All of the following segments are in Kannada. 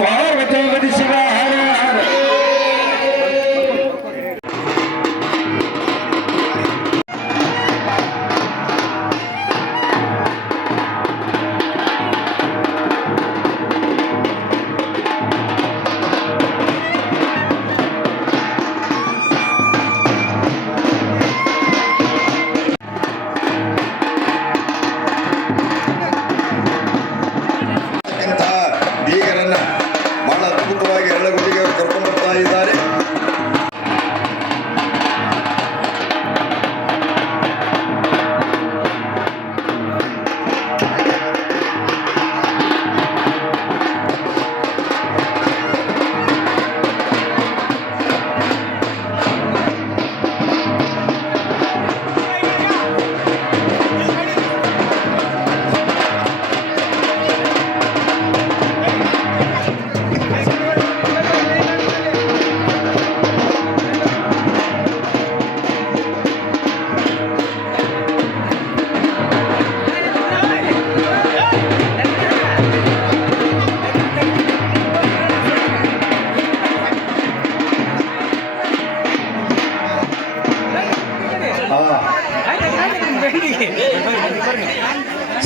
ಪಾರ್ವತಿ ಶಿವ ಹರ ಹರ.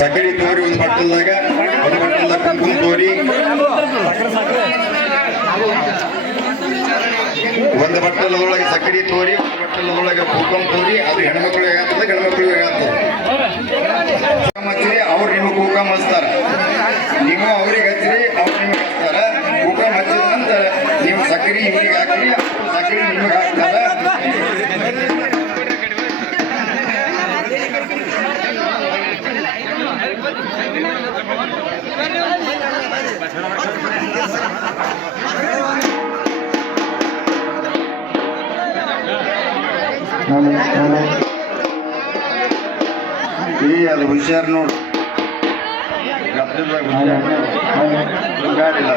ಸಕ್ಕರೆ ತೋರಿ ಒಂದು ಬಟ್ಟಲ್ದಾಗ ಒಂದು ಬಟ್ಟಲ್ದಾಗ ಕುಂಕುಮ ತೋರಿ ಒಂದು ಬಟ್ಟಲದೊಳಗೆ ಸಕ್ಕರೆ ತೋರಿ ಒಂದು ಬಟ್ಟಲದೊಳಗೆ ಕುಂಕುಮ ತೋರಿ ಅದು ಹೆಣ್ಮಕ್ಳಿಗೆ ಆಗ್ತದೆ ಗಂಡ್ಮಕ್ಳಿಗೆ ಆಗ್ತದೆ. ಹಚ್ಚಿರಿ ಅವ್ರು ನಿಮಗೆ ಕುಂಕುಮ ಹಚ್ತಾರ, ನೀವು ಅವ್ರಿಗೆ ಹಚ್ಚಿರಿ ಅವ್ರು ನಿಮಗೆ ಹಚ್ತಾರ. ಕುಂಕುಮ ಹಚ್ಚಿದ ನಂತರ ನೀವು ಸಕ್ಕರೆ ಇವ್ರಿಗೆ ಹಾಕಿರಿ, ಸಕ್ಕರೆ ನಿಮಗೆ ಹಾಕ್ತಾರ. ಅದು ಹುಷಾರು ನೋಡು, ಗಾಡಿಲ್ಲ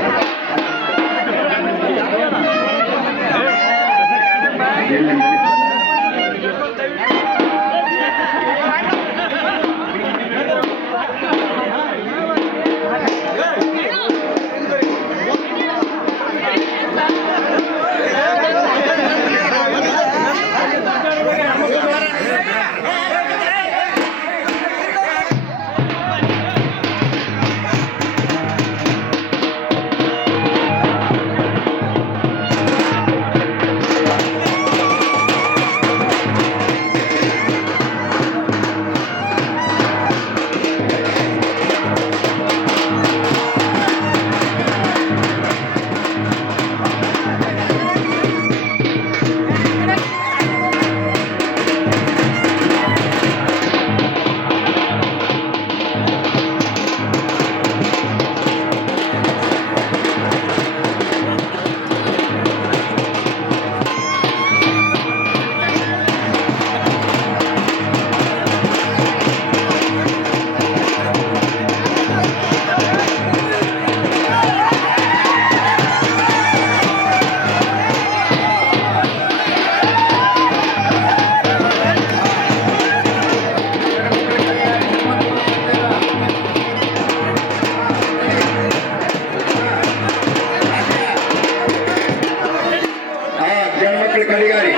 ಕಡಿಗಾರಿ.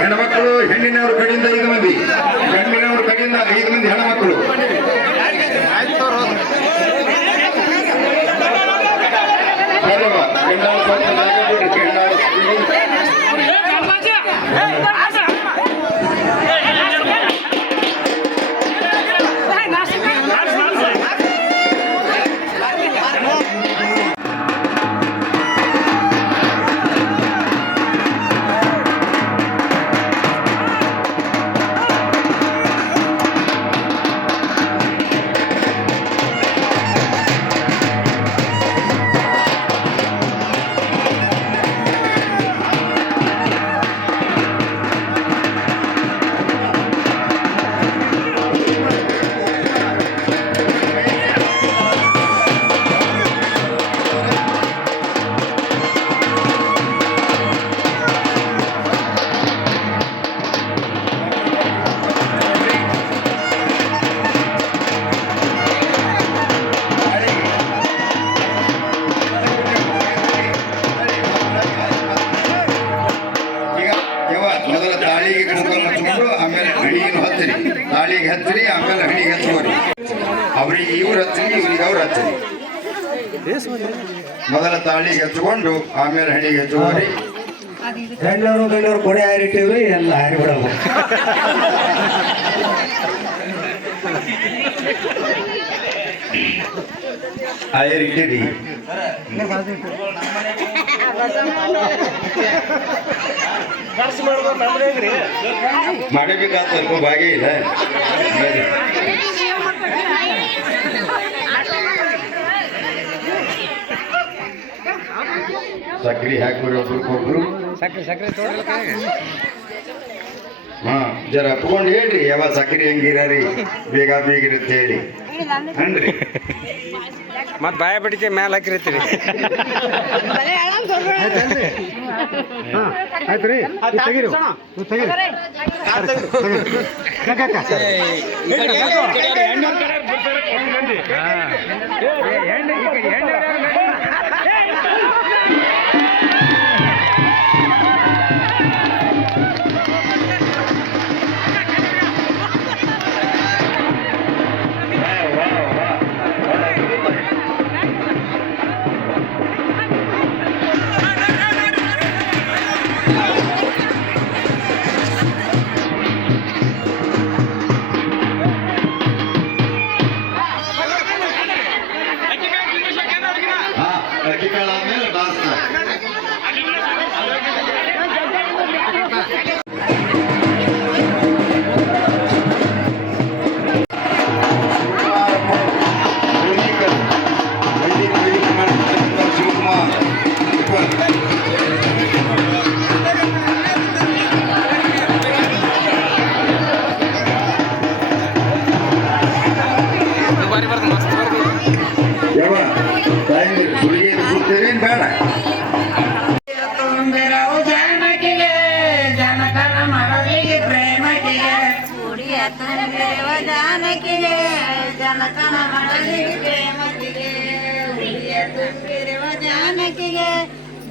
ಹೆಣ್ಮಕ್ಳು ಹೆಣ್ಣಿನವ್ರ ಕಡೆಯಿಂದ 5 ಮಂದಿ, ಗಂಡಿನವ್ರ ಕಡೆಯಿಂದ 5 ಮಂದಿ ಹೆಣ್ಮಕ್ಳು. ಅವ್ರಿಗೆ ಇವ್ರು ಹಚ್ಚಲಿ ಇವ್ರಿಗೆ ಅವ್ರು ಹಚ್ಚಲಿ. ಮೊದಲ ತಾಳಿಗೆ ಹಚ್ಕೊಂಡು ಆಮೇಲೆ ಹಣಿಗೆ ಹಚ್ಚುವರಿ. ಗಂಡವರು ಗಂಡವ್ರು ಕೊಡೆ ಹಾರಿಟ್ಟಿವ್ರಿ ಎಲ್ಲ ಹಾರಿಬಿಡವು. ಆಯರಿಟ್ಟಿರಿ ಮಾಡಬೇಕಾದ ಸ್ವಲ್ಪ ಭಾಗ್ಯ ಇಲ್ಲ. ಸಕ್ರಿ ಹಾಕ್ಬಿಡಿ ಒಬ್ರಿಗೊಬ್ರು. ಹಾ ಜರ ಅಪ್ಕೊಂಡು ಹೇಳ್ರಿ ಯಾವ ಸಕ್ರಿ ಹೆಂಗಿರಿ ಬೇಗ ಬೇಗಿರುತ್ತೆ ಹೇಳಿ ಅನ್ರಿ. ಮತ್ ಬಾಯ ಬಿಡಿಕೆ ಮ್ಯಾಲ ಹಾಕಿರ್ತೀರಿ. ಆಯ್ತ್ರಿ ಆದ್ಮೇಲೆ ಡಾನ್ಸ್ ಯಾವ ತಾಯಿ ಹುಡುಗಿಯನ್ನು ಸುತ್ತೇನೇನು ಬೇಡ. ತುಂಬಿರವು ಜಾನಕಿಗೆ ಜನಕನ ಮಗಳಿಗೆ ಪ್ರೇಮಕಿಗೆ ಉಡಿಯ ತುಂಬಿರುವ ಜಾನಕಿಗೆ ಜನಕನ ಮಗಳಿಗೆ ಪ್ರೇಮಕಿಗೆ ಉಡಿಯ ತುಂಬಿರುವ ಜಾನಕಿಗೆ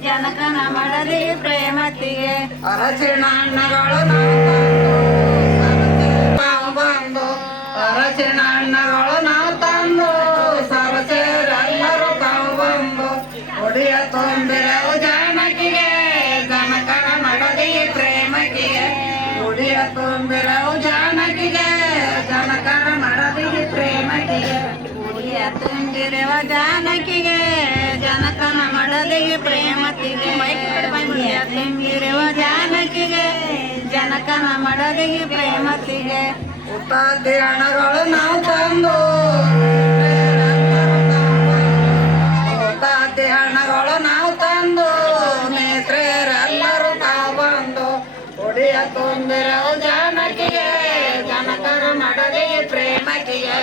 ಜನಕನ ಮಗಳಿಗೆ ಪ್ರೇಮತಿಗೆ ಅರಸಿನ ಹಣ್ಣಗಳು ನಾವು ಬಂದು ಅರಸಿನ ಹಣ್ಣಗಳು ನಾವು ತಂದು ಸರಸೇರೆಲ್ಲರೂ ತಾವು ಬಂದು ಉಡಿಯ ತುಂಬಿರವು ಜಾನಕಿಗೆ ಜನಕನ ಮಡದಿಗೆ ಪ್ರೇಮಕಿಗೆ ಉಡಿಯ ತುಂಬಿರವು ಜಾನಕಿಗೆ ಜನಕನ ಮಡದಿಗೆ ಪ್ರೇಮಕಿಗೆ ಉಡಿಯ ತುಂಬಿರುವ ಜಾನಕಿಗೆ ಜನಕನ ಮಡದಿಗೆ ಪ್ರೇಮತಿಗೆ ಉಡಿಯ ತುಂಬಿರುವ ಜಾನಕಿಗೆ ಜನಕನ ಮಡದಿಗೆ ಪ್ರೇಮತಿಗೆ ಉತ್ತಾದಿ ಹಣಗಳು ನಾವು ತಂದು ಉತ್ತಾದಿ ಹಣಗಳು ನಾವು ತಂದು ನೇತ್ರೆಯರೆಲ್ಲರೂ ತಾವು ಬಂದು ಉಡಿಯ ತುಂಬಿರವು ಜಾನಕಿಗೆ ಜನಕನ ಮಡದಿಗೆ ಪ್ರೇಮಕಿಗೆ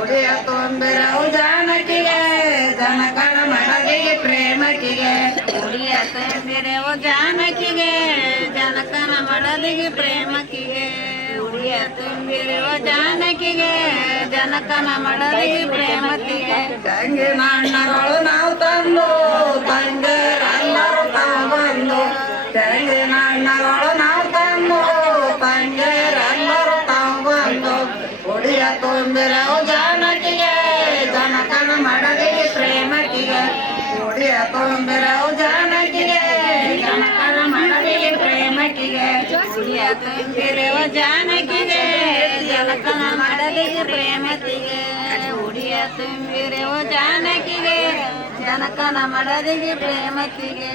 ಉಡಿಯ ತುಂಬಿರವು ಜಾನಕಿಗೆ ಜನಕನ ಮಡದಿಗೆ ಪ್ರೇಮಕಿಗೆ ಉಡಿಯ ತುಂಬಿರವು ಜಾನಕಿಗೆ ಜನಕನ ಮಡದಿಗೆ ಪ್ರೇಮಕಿಗೆ ಉಡಿಯ ತುಂಬಿರುವ ಜಾನಕಿಗೆ ಜನಕನ ಮಡದಿಗೆ ಪ್ರೇಮತಿಗೆ ತಂಗಿನ ಹಣ್ಣಗಳು ನಾವು ತಂದು ತಂಗಿಯರೆಲ್ಲರೂ ತಾವು ಬಂದು ತಂಗಿನ ಹಣ್ಣಗಳು ನಾವು ತಂದು ತಂಗಿಯರೆಲ್ಲರೂ ತಾವು ಬಂದು ಉಡಿಯ ತುಂಬಿರವು ಜಾನಕಿಗೆ ಜನಕನ ಮಡದಿಗೆ ಪ್ರೇಮಕಿಗೆ ಉಡಿಯ ತುಂಬಿರವು ಜಾನಕಿಗೆ ಜನಕನ ಮಡದಿಗೆ ಪ್ರೇಮಕಿಗೆ ಉಡಿಯ ತುಂಬಿರುವ ಜಾನಕಿಗೆ ಜನಕನ ಮಡದಿಗೆ ಪ್ರೇಮತಿಗೆ ಉಡಿಯ ತುಂಬಿರುವ ಜಾನಕಿಗೆ ಜನಕನ ಮಡದಿಗೆ ಪ್ರೇಮತಿಗೆ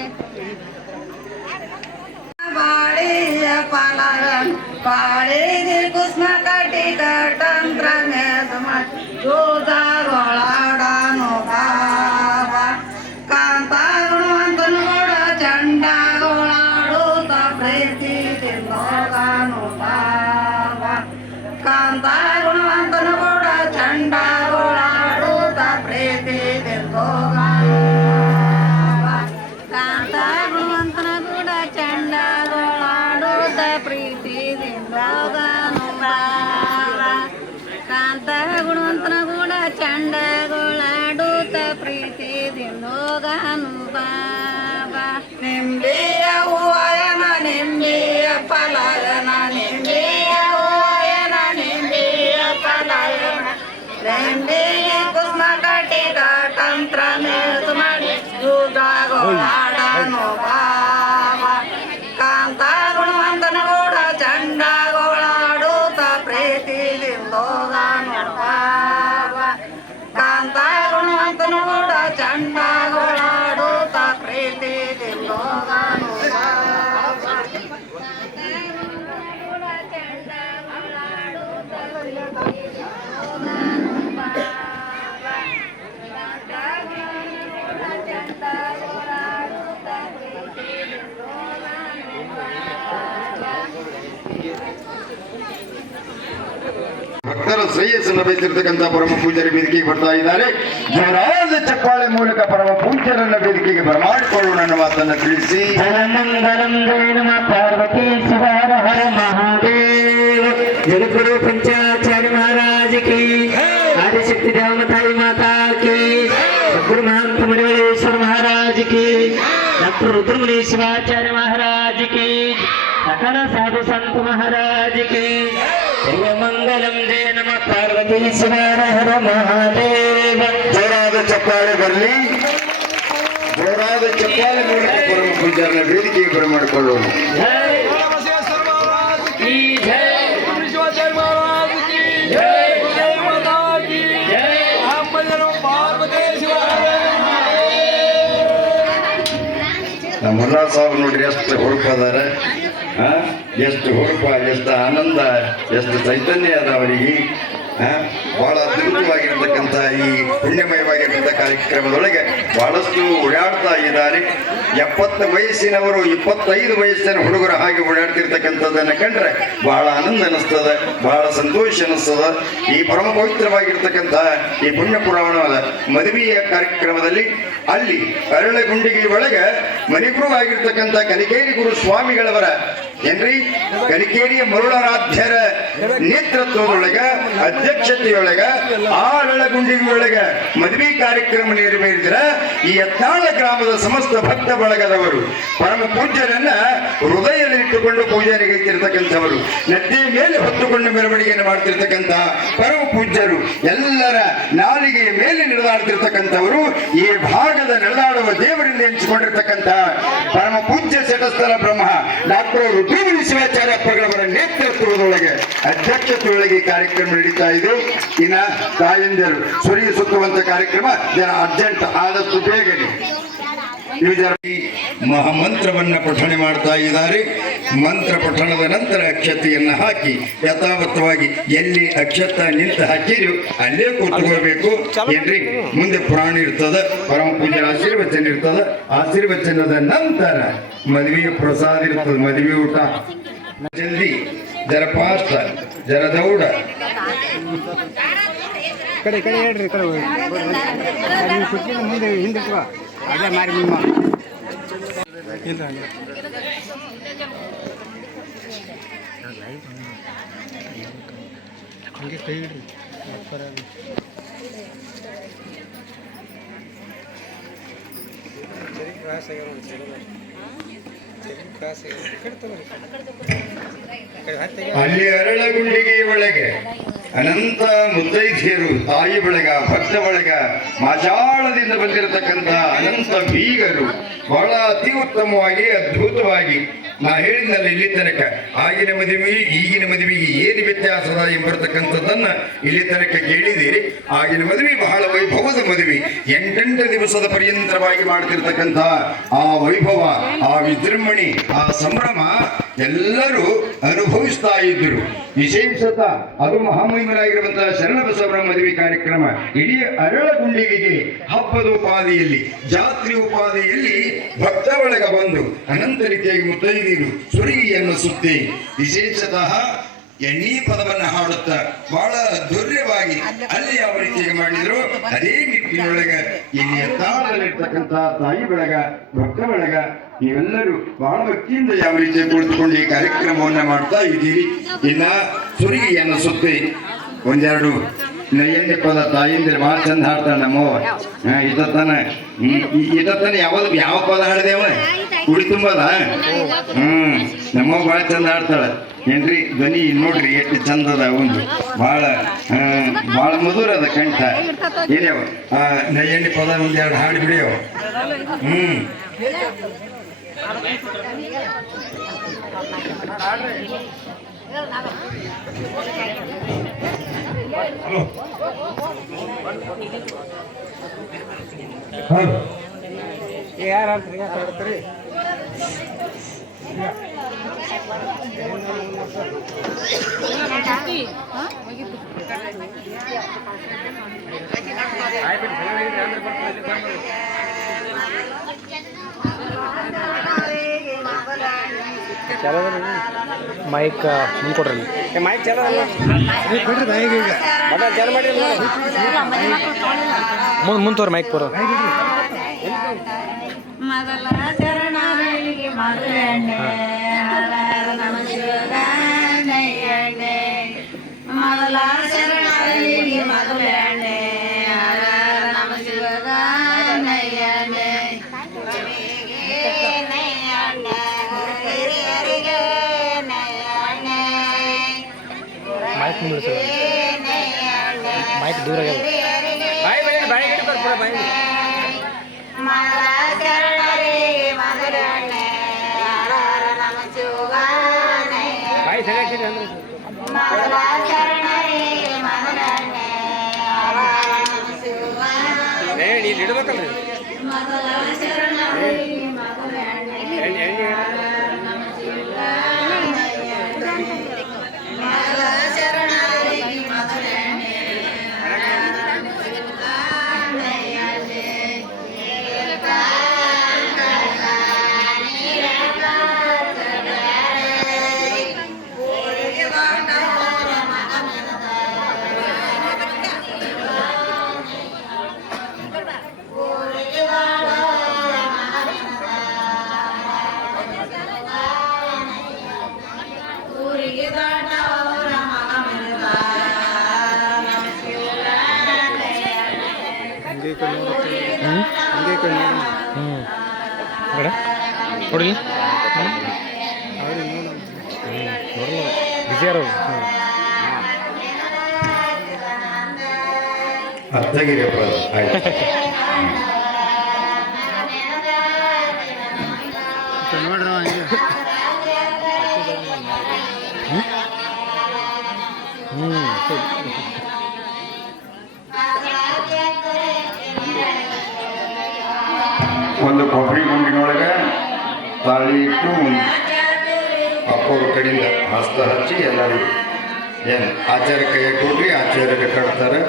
ಬಾಳಿಯ ಪಲಗ ಬಾಳಿಗೆ ಕುಸ್ಮ ಕಟಿ ತಂತ್ರ ಜೋದಾರೊಳಡಾನು ಬಾಬಾ ಕಾಂತ ಗುಣವಂತನು ಕೂಡ ಚಂಡಗೊಳಾಡುತ್ತ ಪ್ರೀತಿ ತಿನ್ನೋಗಾನು ಬಾಬಾ ಕಾಂತ ಗುಣವಂತನು ಕೂಡ ಚಂಡಗೊಳಾಡುತ್ತ ಪ್ರೀತಿ ತಿನ್ನೋಗಾನು ಕಾಂತ ಗುಣವಂತನ ಕೂಡ ಚಂಡಗೊಳಾಡುತ್ತ ಪ್ರೀತಿ ತಿನ್ನೋಗಾನು ಬಾಬಾ ಕಾಂತ ಗುಣವಂತನ ಕೂಡ ಚಂಡಗೊಳಾಡುತ್ತ ಪ್ರೀತಿ ತಿನ್ನೋಗಾನು ಬಾಬಾ ನಿಂಬೆಯ ಹೂವಯನ ನಿಂಬೆಯ ಫಲಯನ ನಿಂಬೆಯ ಹೂವಯನ ನಿಂಬೆಯ ಫಲಯನ ನಿಂಬೆಯ ಜೂಜಾಗೋಳಾಡನು ಬಾವ ಕಾಂತ ಗುಣವಂತನ ಕೂಡ ಚಂಡಗೋಳಾಡುತ್ತ ಪ್ರೀತಿಲಿಂದೋಗಾನು ಬಾವ ಕಾಂತ ಗುಣವಂತನ ಕೂಡ ಚಂಡಗೋಳಾಡುತ್ತ ಪ್ರೀತಿಲಿಂದೋಗಾನು ಭಕ್ತರ ಶ್ರೇಯಸ್ಸನ್ನು ಬಯಸಿರ್ತಕ್ಕಂಥ ಪರಮ ಪೂಜ್ಯರ ವೇದಿಕೆಗೆ ಬರ್ತಾ ಇದ್ದಾರೆ. ಜೋರಾದ ಚಪ್ಪಾಳೆ ಮೂಲಕ ಪರಮ ಪೂಜ್ಯರನ್ನ ವೇದಿಕೆಗೆ ಬರಮಾಡಿಕೊಳ್ಳೋಣ ಅನ್ನೋ ಮಾತನ್ನು ತಿಳಿಸಿ ಪಾರ್ವತಿ ಶಿವಾರ ಹರ ಮಹಾದೇವ ಜಗದ್ಗುರು ಪಂಚಾಚಾರ್ಯ ಮಹಾರಾಜ ಕಿ ಆದಿಶಕ್ತಿ ದೇವ ತಾಯಿ ಮಾತಾ ಕಿ ಸದ್ಗುರು ಮಹಂತ ಮರಿವಳೇಶ್ವರ ಮಹಾರಾಜ ಕಿ ಡಾಕ್ಟರ್ ರುದ್ರಮುನಿ ಶಿವಾಚಾರ್ಯ ಮಹಾರಾಜ ಕಿ ಸಕಲ ಸಾಧು ಸಂತ ಮಹಾರಾಜ ಕಿ ಮಂಗಲಂ ಜಯ ನಮ ಪಾರ್ವತಿ ಶಿವಾರ ಹರ ಮಹಾದೇವ. ಜೋರಾದ ಚಪ್ಪಾಳೆ ಬರಲಿ. ಜೋರಾದ ಚಪ್ಪಾಳೆ ಮೂಲಕ ಪರಮ ಪೂಜ್ಯರನ್ನ ವೇದಿಕೆಗೆ ಬರಮಾಡಿಕೊಳ್ಳೋಣ. ನಮ್ಮ ಮುಲ್ಲಾ ಸಾಹೇಬ್ ನೋಡ್ರಿ ಎಷ್ಟು ಹುರುಪದಾರೆ, ಎಷ್ಟು ಹುರುಪ, ಎಷ್ಟು ಆನಂದ, ಎಷ್ಟು ಚೈತನ್ಯ ಅದ ಅವರಿಗೆ. ಬಹಳ ಅದ್ಭುತವಾಗಿರ್ತಕ್ಕಂಥ ಈ ಪುಣ್ಯಮಯವಾಗಿರ್ತಕ್ಕಂಥ ಕಾರ್ಯಕ್ರಮದೊಳಗೆ ಬಹಳಷ್ಟು ಓಡಾಡ್ತಾ ಇದ್ದಾರೆ. 70 ವಯಸ್ಸಿನವರು 25 ವಯಸ್ಸಿನ ಹುಡುಗರ ಹಾಗೆ ಓಡಾಡ್ತಿರ್ತಕ್ಕಂಥದ್ದನ್ನು ಕಂಡ್ರೆ ಬಹಳ ಆನಂದ ಅನಿಸ್ತದೆ, ಬಹಳ ಸಂತೋಷ ಅನಿಸ್ತದೆ. ಈ ಪರಮ ಪವಿತ್ರವಾಗಿರ್ತಕ್ಕಂಥ ಈ ಪುಣ್ಯ ಪುರಾಣದ ಮದುವೆಯ ಕಾರ್ಯಕ್ರಮದಲ್ಲಿ ಅಲ್ಲಿ ಅರಳಗುಂಡಿಗೆ ಒಳಗೆ ಮಣಿಗುರು ಆಗಿರ್ತಕ್ಕಂಥ ಕಲಿಕೇರಿ ಗುರು ಸ್ವಾಮಿಗಳವರ ಏನ್ರಿ ಕಲಿಕೇರಿಯ ಮರುಳರಾಧ್ಯರ ನೇತೃತ್ವದೊಳಗ ಅಧ್ಯಕ್ಷತೆಯೊಳಗ ಅರಳಗುಂಡಿಗೆಯೊಳಗ ಮದುವೆ ಕಾರ್ಯಕ್ರಮ ನೆರವೇರಿದ್ರ ಈ ಯತ್ನಾಳ ಗ್ರಾಮದ ಸಮಸ್ತ ಭಕ್ತ ಬಳಗದವರು ಪರಮ ಪೂಜ್ಯರನ್ನ ಹೃದಯದಲ್ಲಿಟ್ಟುಕೊಂಡು ಪೂಜಾರಿಗೈತಿರ್ತಕ್ಕಂಥವರು, ನೆತ್ತಿಯ ಮೇಲೆ ಹೊತ್ತುಕೊಂಡು ಮೆರವಣಿಗೆಯನ್ನು ಮಾಡ್ತಿರ್ತಕ್ಕಂಥ ಪರಮ ಪೂಜ್ಯರು, ಎಲ್ಲರ ನಾಲಿಗೆಯ ಮೇಲೆ ನಡೆದಾಡ್ತಿರ್ತಕ್ಕಂಥವರು, ಈ ಭಾಗದ ನಡೆದಾಡುವ ದೇವರಿಂದ ಎನಿಸಿಕೊಂಡಿರ್ತಕ್ಕಂಥ ಪರಮ ಪೂಜ್ಯ ಶಟಸ್ಥಲ ಬ್ರಹ್ಮ ಡಾಕ್ಟರ್ ರುದ್ರಮುನಿ ಶಿವಾಚಾರ್ಯ ಅಪ್ಪಗಳವರ ನೇತೃತ್ವದೊಳಗೆ ಅಧ್ಯಕ್ಷತೆಯೊಳಗೆ ಕಾರ್ಯಕ್ರಮ ನಡೀತಾ ಇದೆ. ಇನ್ನ ತಾಯಂದಿರು ಸುರಿಗೆ ಸುತ್ತುವಂತ ಕಾರ್ಯಕ್ರಮ ಜನ ಅರ್ಜೆಂಟ್ ಆದಷ್ಟು ಬೇಗನೆ ಮಹಾಮಂತ್ರವನ್ನ ಪಠಣೆ ಮಾಡ್ತಾ ಇದ್ದಾರೆ. ಮಂತ್ರ ಪಠಣದ ನಂತರ ಅಕ್ಷತೆಯನ್ನ ಹಾಕಿ ಯಥಾವತ್ತವಾಗಿ ಎಲ್ಲಿ ಅಕ್ಷತ ನಿಂತು ಹಾಕಿರು ಅಲ್ಲೇ ಕೂತ್ಕೋಬೇಕು ಏನ್ರಿ. ಮುಂದೆ ಪುರಾಣ ಇರ್ತದ, ಪರಮ ಪೂಜೆ ಆಶೀರ್ವಚನ ಇರ್ತದ. ಆಶೀರ್ವಚನದ ನಂತರ ಮದುವೆಯ ಪ್ರಸಾದ ಇರ್ತದೆ, ಮದುವೆ ಊಟ. ಜಲ್ದಿ ಜರ ಫಾಸ್ಟ್, ಜರ ದೌಡ. ಕಡೆ ಕಡೆ ಹೇಳ್ರಿ, ಕಡೆ ಮುಂದೆ ಹಿಂದೆ ಅದೇ ಮಾರಿ ನಿಮ್ಮ ಇಲ್ಲ ಹಂಗೆ ಕೈ ಇಡ್ರಿ. ಅಲ್ಲಿ ಅರಳಗುಂಡಿಗೆ ಒಳಗೆ ಅನಂತ ಮುತ್ತೈದೆಯರು, ತಾಯಿ ಬಳಗ, ಭಕ್ತ ಬಳಗ, ಮಾಚಾಳದಿಂದ ಬಂದಿರತಕ್ಕಂಥ ಅನಂತ ಬೀಗರು ಬಹಳ ಅತಿ ಉತ್ತಮವಾಗಿ ಅದ್ಭುತವಾಗಿ ನಾ ಹೇಳಿದ್ನಲ್ಲ ಇಲ್ಲಿ ತನಕ ಆಗಿನ ಮದುವೆ ಈಗಿನ ಮದುವೆಗೆ ಏನು ವ್ಯತ್ಯಾಸದ ಎಂಬರ್ತಕ್ಕಂಥದ್ದನ್ನ ಇಲ್ಲಿ ತನಕ ಕೇಳಿದ್ದೀರಿ. ಆಗಿನ ಮದುವೆ ಬಹಳ ವೈಭವದ ಮದುವೆ, 8 ದಿವಸದ ಪರ್ಯಂತರವಾಗಿ ಮಾಡ್ತಿರ್ತಕ್ಕಂಥ ಆ ವೈಭವ, ಆ ವಿಜೃಂಭಣೆ, ಆ ಸಂಭ್ರಮ ಎಲ್ಲರೂ ಅನುಭವಿಸ್ತಾ ಇದ್ದರು. ವಿಶೇಷತ ಅದು ಮಹಾಮಹಿಮರಾಗಿರುವಂತಹ ಶರಣಬಸವರ ಮದುವೆ ಕಾರ್ಯಕ್ರಮ ಇಡೀ ಅರಳಗುಂಡಿಗೆಗೆ ಹಬ್ಬದ ಉಪಾದಿಯಲ್ಲಿ, ಜಾತ್ರೆ ಉಪಾದಿಯಲ್ಲಿ ಭಕ್ತ ಒಳಗ ಬಂದು ಅನಂತ ರೀತಿಯಾಗಿ ಮುತ್ತೈದೀರು ಸುರಿಗೆಯನ್ನು ಸುತ್ತಿ ವಿಶೇಷತಃ ಎಣ್ಣಿ ಪದವನ್ನು ಹಾಡುತ್ತ ಬಹಳ ಧೈರ್ಯವಾಗಿ ಅಲ್ಲಿ ಯಾವ ರೀತಿಯಾಗಿ ಮಾಡಿದ್ರು ಅದೇ ನಿಟ್ಟಿನೊಳಗೆ ಇಲ್ಲಿ ಎತ್ತಾಳದಲ್ಲಿರ್ತಕ್ಕಂಥ ತಾಯಿ ಬೆಳಗ, ಭಕ್ತ ಬೆಳಗ ನೀವೆಲ್ಲರೂ ಬಹಳ ಭಕ್ತಿಯಿಂದ ಯಾವ ರೀತಿಯಾಗಿ ಕುಳಿತುಕೊಂಡು ಈ ಕಾರ್ಯಕ್ರಮವನ್ನ ಮಾಡ್ತಾ ಇದ್ದೀರಿ. ಇನ್ನ ಸುರಿಗೆಯನ್ನು ಸುತ್ತಿ ಒಂದೆರಡು ಎಣ್ಣೆ ಪದ ತಾಯಿಂದ್ರೆ ಬಹಳ ಚಂದ ಹಾಡ್ತಾನೆ ನಮ್ಮವ. ಇತತನ ಯಾವ ಪದ ಹಾಡಿದೇವ ಉಡಿ ತುಂಬದ ನಮ್ಮ ಭಾಳ ಚಂದ ಆಡ್ತಾಳೆ ಏನ್ರಿ ಧ್ವನಿ ನೋಡ್ರಿ ಎಷ್ಟು ಚಂದ ಅದ ಒಂದು ಭಾಳ ಮಧುರ ಅದ ಕಂಠ ಏನ್ಯಾವ ನಯ್ಯಣ್ಣಿ ಪದ ಒಂದೆರಡು ಹಾಡು ಬಿಡಿಯವ ಯಾರು ಆಡ್ತೀರಿ ಮೈಕ್ ಮುಂದ್ಕೊಡ್ರಿ ಮೈಕ್ ಚಲೋ ಅಲ್ಲ ಬಿಡ್ರಿ ಮೈಕ್ ಈಗ ಚಾಲು ಮಾಡಿ ಮುಂದೆ ತೋರಿ ಮೈಕ್ ಬರೋ ಮೊದಲ ಶರಣರಿಗೆ ಮದುವೆಣ್ಣೆ ನಮ ಶಿವಗಾನಯ್ಯಣ್ಣೆ ಮೊದಲ ಶರಣರಿಗೆ ಮದುವೆಣ್ಣೆ ನಮ ಶಿವಗಾನಯ್ಯಣ್ಣೆ ಹಿರಿಯರಿಗೆ ನಯ್ಯಣ್ಣೆ ಮೈಕ್ ಮುಂದೆ ಸರ್ ಮೈಕ್ ದೂರ ಮೊದಲ ಶರಣರಿಗೆ ಮದುವೆಣ್ಣೆ ನಮ ಶಿವಗಾನಯ್ಯ ಮೊದಲ ಶರಣರಿಗೆ ಮದುವೆಣ್ಣೆ ನಮ ಶಿವಗಾನಯ್ಯ ಇಡ್ಬೇಕಲ್ರಿ ಮೊದಲ ಶರಣರಿಗೆ ಮದುವೆಣ್ಣೆ ನಮ ಶಿವಗಾನಯ್ಯ ಮೊದಲ ಶರಣರಿಗೆ ಮದುವೆಣ್ಣೆ ನೋಡಿ ಬಿಸಿಯಾರ ಅರ್ಥಗಿರಿಯಪ್ಪ ಆಯ್ತು ನೋಡ್ರ ಒಂದು ಕೊಬ್ಬರಿ ಗುಂಡಿನೊಳಗೆ ತಾಳಿ ಇಟ್ಟು ಅಪ್ಪವ್ರ ಕಡೆಯಿಂದ ಹಸ್ತ ಹಚ್ಚಿ ಎಲ್ಲರೂ ಏನು ಆಚಾರ ಕೈಯಾಗ ಕೊಡ್ರಿ ಆಚಾರ್ಯರಿಗೆ ಕಟ್ತಾರೆ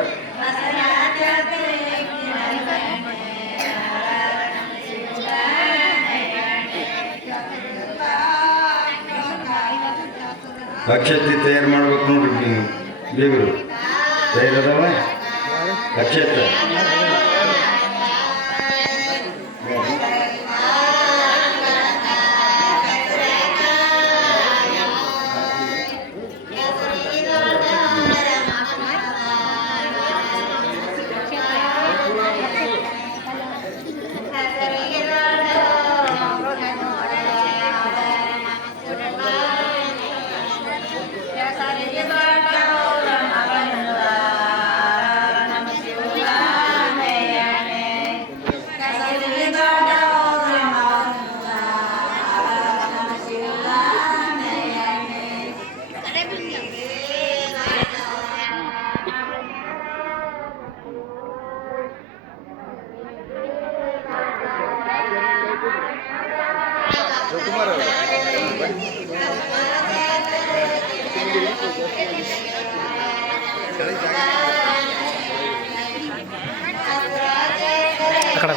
ಅಕ್ಷತೆ ತಯಾರು ಮಾಡ್ಬೇಕು ನೋಡ್ರಿ ಬೀಗರು ತಯಾರದವ ಅಕ್ಷತೆ ಅక్కడ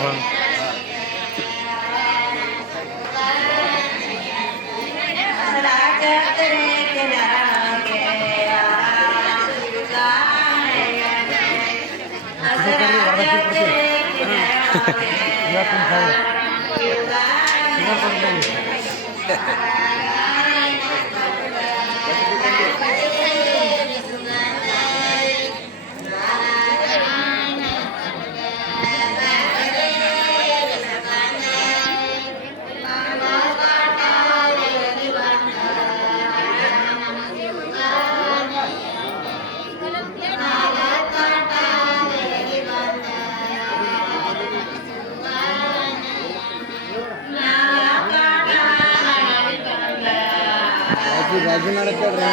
ಬಾಜಿ ಮಾಡತ್ತೇಳ್ರಿ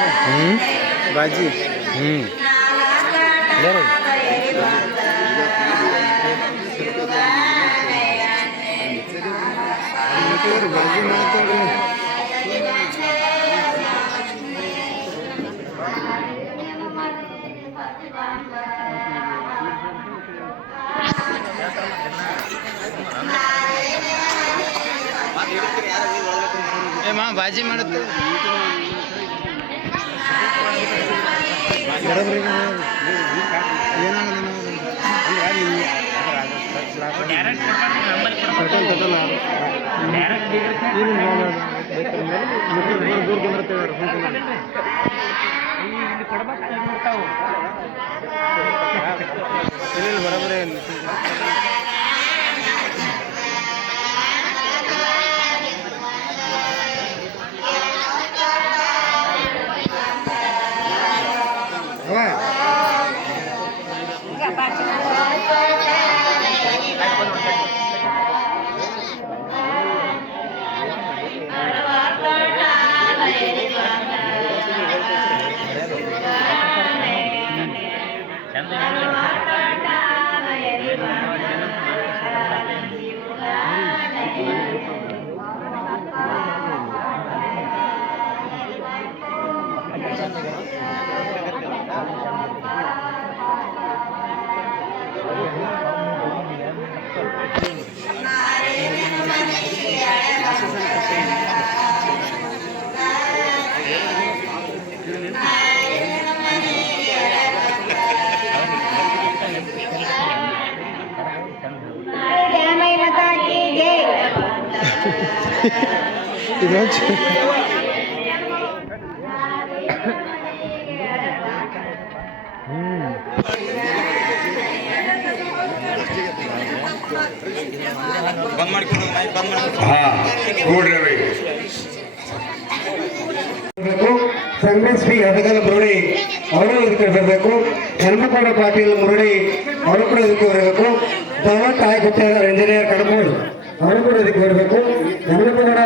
ಬಾಜಿ ಬಾಜಿ ಮಾಡತ್ತೇಳ್ರಿ ಮಾ ಬಾಜಿ ಮಾಡುತ್ತೆ ಬರೋಬರೇ ಹಾ ಕೂಡ್ರವಿ ಸಂಗ್ರೇಶ್ ಬಿ ಹಡಗಲ ಮುರುಳಿ ಅವರು ಇದಕ್ಕೆ ಬರಬೇಕು. ಹನುಮಕೊಂಡ ಪಾಟೀಲ್ ಮುರುಳಿ ಅವರು ಕೂಡ ಇದಕ್ಕೆ ಬರಬೇಕು. ದಾವಟ್ ಆಯ್ಗುತ್ತೇದಾರ ಇಂಜಿನಿಯರ್ ಕಡಕೋಳ್ ಅವರು ಕೂಡ ಇದಕ್ಕೆ ಬರಬೇಕು. ಹನುಮಕೊಂಡ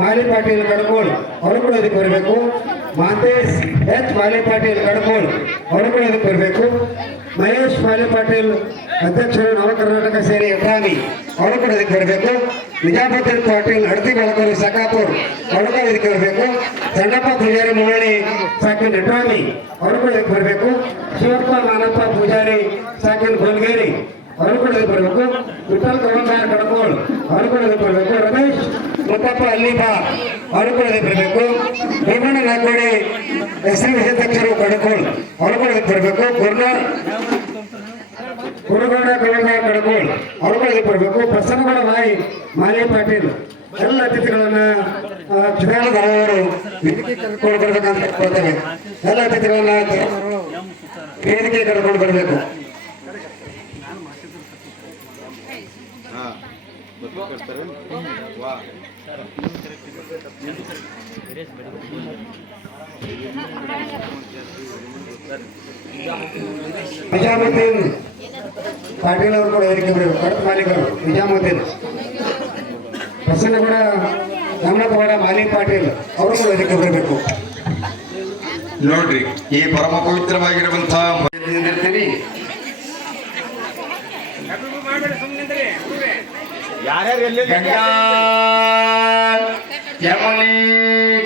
ಮಾಲಿ ಪಾಟೀಲ್ ಕಡಕೋಳ್ ಅವರು ಕೂಡ ಇದಕ್ಕೆ ಬರಬೇಕು. ಮಾತೇಶ್ ಎಚ್ ಮಾಲಿ ಪಾಟೀಲ್ ಕಡಕೋಳ್ ಅವರು ಕೂಡ ಇದಕ್ಕೆ ಬರಬೇಕು. ಮಹೇಶ್ ಮಾಲಿ ಪಾಟೀಲ್ ಅಧ್ಯಕ್ಷರು ನವ ಕರ್ನಾಟಕ ಸೇನೆ ಯಥಾಮಿ ಅವರು ಕೂಡ ಇದಕ್ಕೆ ಬರಬೇಕು. ನಿಜಾಮುದ್ದೀನ್ ಪಾಟೀಲ್ ಹಡತಿ ಬೆಳಕೂರು ಸಕಾಪುರ್ ಅವರು ಕೂಡ ಇದಕ್ಕೆ ಬರಬೇಕು. ಸಣ್ಣಪ್ಪ ಪೂಜಾರಿ ಮುರಳಿ ಸಾಕಿನ್ ನೆಟ್ರಾಮಿ ಅವರು ಕೂಡ ಇದಕ್ಕೆ ಬರಬೇಕು. ಶಿವಪ್ಪ ಮಾನಪ್ಪ ಪೂಜಾರಿ ಸಾಕಿನ್ ಗೋಲ್ಗೇರಿ ಅವರು ಕೂಡ ಇದಕ್ಕೆ ಬರಬೇಕು. ವಿಠಲ್ ಕಮಲ್ದಾರ್ ಕಡಕೋಳ್ ಅವರು ಕೂಡ ಇದಕ್ಕೆ ಬರಬೇಕು. ರಮೇಶ್ ಮುತ್ತಪ್ಪ ಅಲ್ಲಿಬಾ ಅವರು ಕೂಡ ಇದಕ್ಕೆ ಬರಬೇಕು. ಭೀಮಣ್ಣ ನಾಗೋಡಿ ಹೆಸರು ವಿಷಾಧ್ಯಕ್ಷರು ಕಡಕೋಳ್ ಅವರು ಕೂಡ ಇದಕ್ಕೆ ಬರಬೇಕು. ಗುರುಗೌಡ ಕಮಲ್ದಾರ್ ಕಡಕೋಳ್ ಅವರು ಕೂಡ ಇದಕ್ಕೆ ಬರಬೇಕು. ಪ್ರಸನ್ನಗೌಡ ಮಾಲಿ ಪಾಟೀಲ್ ಎಲ್ಲ ಅತಿಥಿಗಳನ್ನ ಚುನಾವಣೆಗಳು ವೇದಿಕೆ ಕರ್ಕೊಂಡು ಬರ್ಬೇಕಂತ ಕೊಡ್ತೇವೆ. ಎಲ್ಲ ಅತಿಥಿಗಳನ್ನ ವೇದಿಕೆ ಕರ್ಕೊಂಡು ಬರಬೇಕು. ನಿಜಾಮುದ್ದೀನ್ ಪಾಟೀಲ್ ಅವರು ಕೂಡ ವೇದಿಕೆ ಬರಬೇಕು. ಕಡತ ಮಾಲೀಕರು ನಿಜಾಮುದ್ದೀನ್ ಪ್ರಸನ್ನಗೌಡ ರಾಮನಗೌಡ ಮಾಲಿ ಪಾಟೀಲ್ ಅವರು ಕೂಡ ವೇದಿಕೆ ಬರಬೇಕು. ನೋಡ್ರಿ ಈ ಪರಮ ಪವಿತ್ರವಾಗಿರುವಂತಹ ನಿಂದಿರ್ತೀರಿ. ಗಂಗಾ ಯಮುನೆ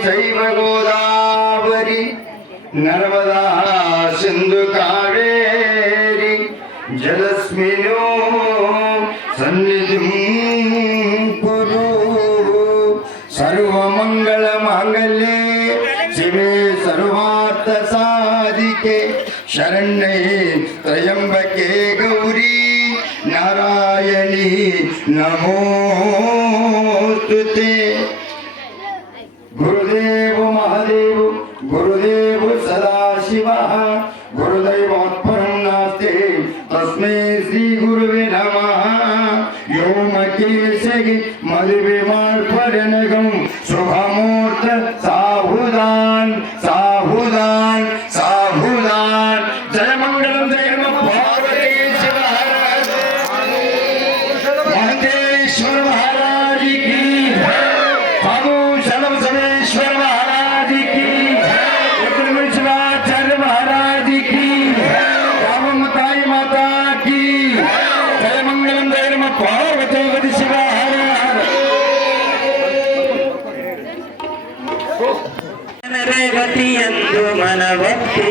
ಚೈವ ಗೋದಾವರಿ ನರ್ಮದಾ ಸಿಂಧು ಕಾವೇರಿ ಜಲಸ್ಮಿನೋ ಸನ್ನಿಧಿಂ ಕುರು ಸರ್ವಮಂಗಳ ಮಾಂಗಲ್ಯೆ ಶಿವೆ ಸರ್ವಾರ್ಥ ಸಾಧಿಕೆ ಶರಣ್ಯೇ ತ್ರಯಂಬಕೆ ಗೌರಿ ನಾರಾಯಣಿ ನಮೋಸ್ತುತೆ. ಗುರುದೇವ ಮಹಾದೇವ ಗುರುದೇವ ಸದಾಶಿವ ಗುರುದೈವಾತ್ಪರಂ ನಾಸ್ತಿ ತಸ್ಮೈ ಶ್ರೀ ಗುರುವೇ ನಮಃ. ವ್ಯೋಮಕೇಶಗಿ ಮದುವೆ ಮಾಡ್ಪರನಗಂ ಶುಭಮೂರ್ತ ಸಾಹುದಾನ್ ಸಾಹುದಾನ್ ಸಾಹುದಾನ್. ಜಯ ಮಂಗಳಂ ಜಯ ಪಾರ್ವತೀಶ್ವರ ಮಹದೇಶ್ವರ ಮಹಾರಾಜ್ ಕಿ ಸಾಧು ಶರಣ ಬಸವೇಶ್ವರ ಮಹಾರಾಜ್ ಕಿ ಗೋವಿಂದ ನಮ ಪಾರ್ವತಿ ಶಿವ ಹರ ಹರ. ಗತಿಯಂದು ಮನವತ್ತಿ